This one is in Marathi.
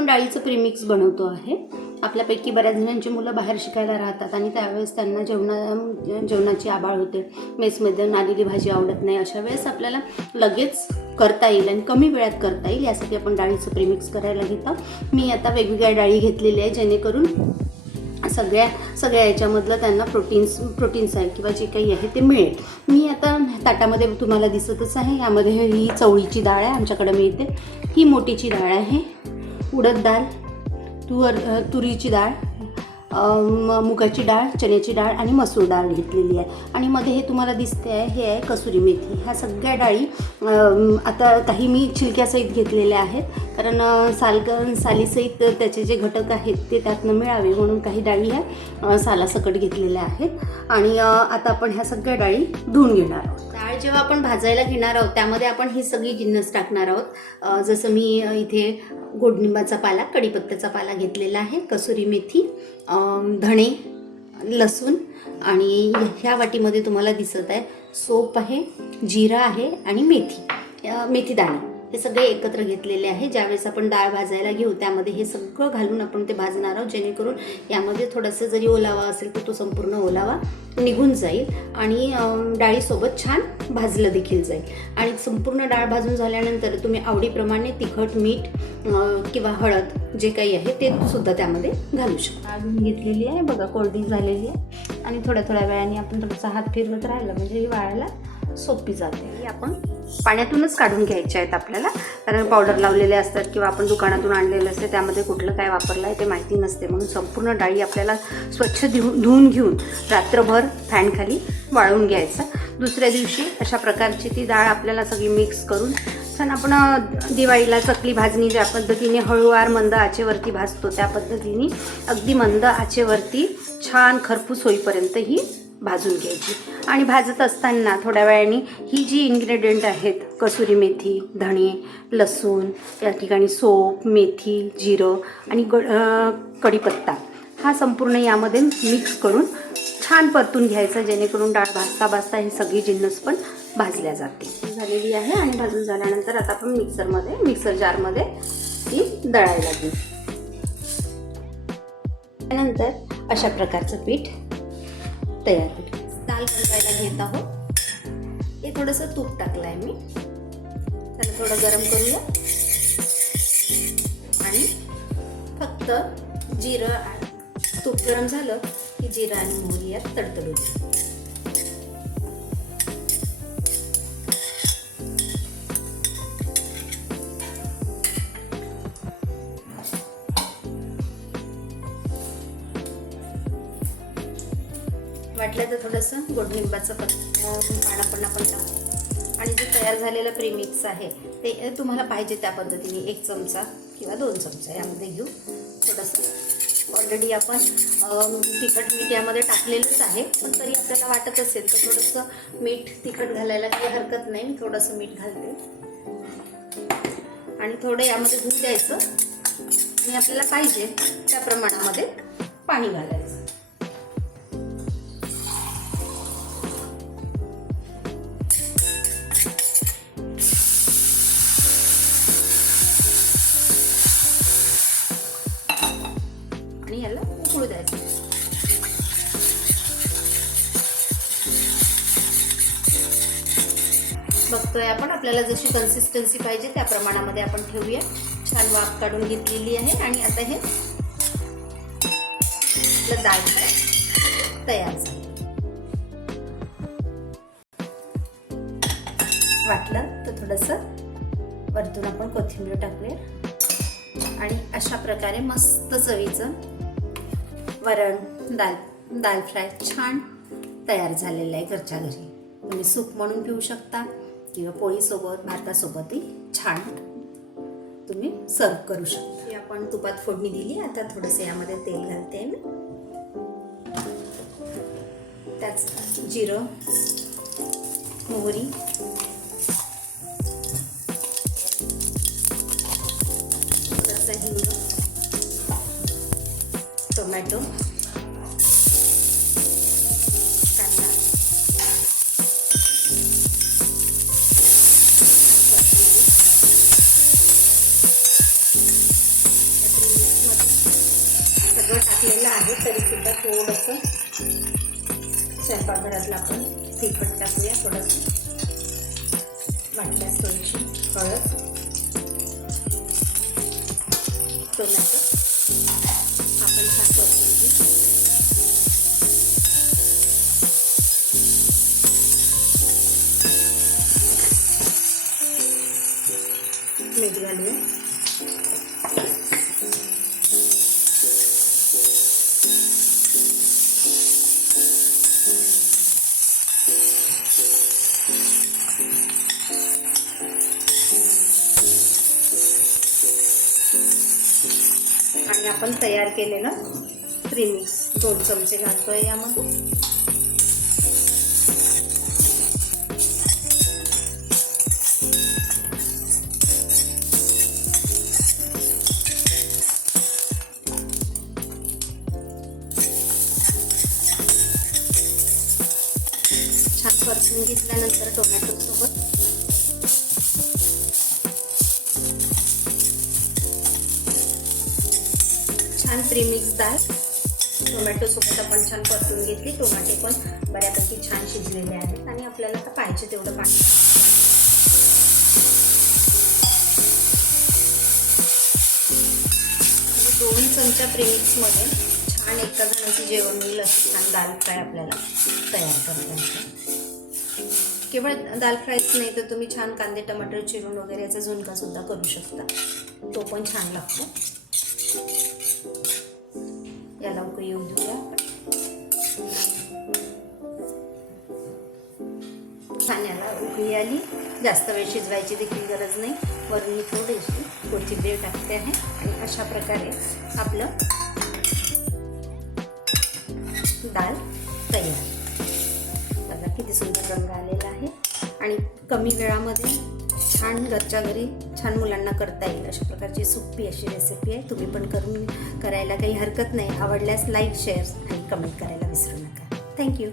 आपण डाळीचं प्रीमिक्स बनवतो आहे. आपल्यापैकी बऱ्याच जणांची मुलं बाहेर शिकायला राहतात आणि त्यावेळेस त्यांना जेवणा जेवणाची आबाळ होते. मेसमध्ये नालेली भाजी आवडत नाही. अशा वेळेस आपल्याला लगेच करता येईल आणि कमी वेळात करता येईल यासाठी आपण डाळीचं प्रीमिक्स करायला घेतो. मी आता वेगवेगळ्या डाळी घेतलेल्या आहे जेणेकरून सगळ्या सगळ्या याच्यामधलं त्यांना प्रोटीन्स प्रोटीन्स आहे किंवा जे काही आहे ते मिळेल. मी आता ताटामध्ये तुम्हाला दिसतच आहे. यामध्ये ही चवळीची डाळ आहे आमच्याकडे मिळते. ही मोठीची डाळ आहे. उडद डाळ तुवर तुरीची डाळ म- मुगाची डाळ चण्याची डाळ आणि मसूर डाळ घेतलेली आहे. आणि मध्ये हे तुम्हाला दिसते आहे हे आहे कसुरी मेथी. ह्या सगळ्या डाळी आता काही मी छिलक्यासहित घेतलेल्या आहेत. कारण अ, सालीसहित त्याचे जे घटक आहेत ते त्यातनं मिळावे म्हणून काही डाळी ह्या सालासकट घेतलेल्या आहेत. आणि आता आपण ह्या सगळ्या डाळी धुवून घेणार आहोत. डाळ जेव्हा आपण भाजायला घेणार आहोत त्यामध्ये आपण ही सगळी जिन्नस टाकणार आहोत. जसं मी इथे गोडनिंबाचा पाला कढीपत्त्याचा पाला घेतलेला आहे कसुरी मेथी धणे लसूण आणि ह्या वाटीमध्ये तुम्हाला दिसत आहे सोप आहे जिरा आहे आणि मेथी मेथी दाणे हे सगळे एकत्र घेतलेले आहे. ज्यावेळेस आपण डाळ भाजायला घेऊ त्यामध्ये हे सगळं घालून आपण ते भाजणार आहोत. जेणेकरून यामध्ये थोडंसं जरी ओलावा असेल तर तो संपूर्ण ओलावा निघून जाईल आणि डाळीसोबत छान भाजलं देखील जाईल. आणि संपूर्ण डाळ भाजून झाल्यानंतर तुम्ही आवडीप्रमाणे तिखट मीठ किंवा हळद जे काही आहे ते सुद्धा त्यामध्ये घालू शकता. घेतलेली आहे. बघा कोरडी झालेली आहे. आणि थोड्या थोड्या वेळाने आपण थोडासा हात फिरवत राहिला म्हणजे ही वाळायला सोपी जाते. ही आपण पाण्यातूनच काढून घ्यायचे आहेत आपल्याला. कारण पावडर लावलेले असतात किंवा आपण दुकानातून आणलेलं असते त्यामध्ये कुठलं काय वापरलं आहे ते माहिती नसते. म्हणून संपूर्ण डाळी आपल्याला स्वच्छ धुवून धुवून घेऊन रात्रभर फॅनखाली वाळवून घ्यायचं. दुसऱ्या दिवशी अशा प्रकारची ती डाळ आपल्याला सगळी मिक्स करून छान आपण दिवाळीला चकली भाजणी ज्या पद्धतीने हळूवार मंद आचेवरती भाजतो त्या पद्धतीने अगदी मंद आचेवरती छान खरपूस होईपर्यंत ही भाजून घ्यायची. आणि भाजत असताना थोड्या वेळाने ही जी इन्ग्रेडियंट आहेत कसुरी मेथी धणे लसूण या ठिकाणी सोप मेथी जिरं आणि ग कढीपत्ता हा संपूर्ण यामध्ये मिक्स करून छान परतून घ्यायचा जेणेकरून डाळ भाजता भाजता हे सगळी जिन्नस पण भाजल्या जाते झालेली आहे आणि भाजून झाल्यानंतर आता आपण मिक्सरमध्ये मिक्सर जारमध्ये ती दळायला घेऊ. त्यानंतर अशा प्रकारचं पीठ तयार होईल दाल बनवायला घेत आहोत. हे थोडंसं तूप टाकलं आहे मी. त्याला थोडं गरम करूया. आणि फक्त जिरं आणि तूप गरम झालं की जिरं आणि मोहरी यात तडतडू वाटलं तर थोडंसं गोडलिंबाचं पत पानं पण आपण टाकू. आणि जे तयार झालेलं प्रीमिक्स आहे ते तुम्हाला पाहिजे त्या पद्धतीने एक चमचा किंवा दोन चमचा यामध्ये घेऊ. थोडंसं ऑलरेडी आपण तिखट मीठ यामध्ये टाकलेलंच आहे. पण तरी आपल्याला वाटत असेल तर थोडंसं मीठ तिखट घालायला काही हरकत नाही. मी थोडंसं मीठ घालते. आणि थोडं यामध्ये धुवून द्यायचं. आणि आपल्याला पाहिजे त्या प्रमाणामध्ये पाणी घालायचं. उकळू द्यायचं बघतोय आपण आपल्याला जशी कन्सिस्टन्सी पाहिजे त्या प्रमाणामध्ये आपण ठेवूया. छान वाफ काढून घेतलेली आहे आणि आता हे आपलं डाळ तयार झालं. वाटलं तर थोडंसं वरतून आपण कोथिंबीर टाकूया. आणि अशा प्रकारे मस्त चवीचं वरण दाल दाल फ्राय छान तयार झालेलं आहे घरच्या घरी. तुम्ही सूप म्हणून पिऊ शकता किंवा पोळीसोबत भातासोबतही छान तुम्ही सर्व करू शकता. आपण तुपात फोडणी दिली आता थोडंसं यामध्ये तेल घालते मी. त्याच जिरं मोहरी टोमॅटो कांदा सगळं टाकलेलं आहे तरीसुद्धा थोडंसं स्वयंपाकघरातलं आपण तिखट टाकूया थोडंसं. वाटल्यास थोडीशी हळद टोमॅटो. आपण आपण तयार केलेलं प्रीमिक्स दोन चमचे घालतोय यामध्ये. छान परतून घेतल्यानंतर टोमॅटो छान प्रीमिक्स डाळ टोमॅटोसोबत आपण छान परतून घेतली. टोमॅटो पण बऱ्यापैकी छान शिजलेले आहेत आणि आपल्याला आता पाहिजे तेवढं पाणी. दोन चमचा प्रीमिक्समध्ये छान एका जणांची जेवण होईल अशी छान दाल फ्राय आपल्याला तयार करतात केवळ दाल फ्रायच नाही तर तुम्ही छान कांदे टमाटर चिरून वगैरे याचा झुणका सुद्धा करू शकता. तो पण छान लागतो. याला उपयोग देऊया छान याला उकळी आली. जास्त वेळ शिजवायची देखील गरज नाही. वरून मी थोडीशी कोथिंबीर टाकते आहे. आणि अशा प्रकारे आपलं दाल तयार. बघा किती सुंदर रंग आलेला आहे. आणि कमी वेळामध्ये छान घरच्या घरी छान मुलांना करता येईल अशा प्रकारची सोपी अशी रेसिपी आहे. तुम्ही पण करून करायला काही हरकत नाही. आवडल्यास लाईक शेअर आणि कमेंट करायला विसरू नका. थँक्यू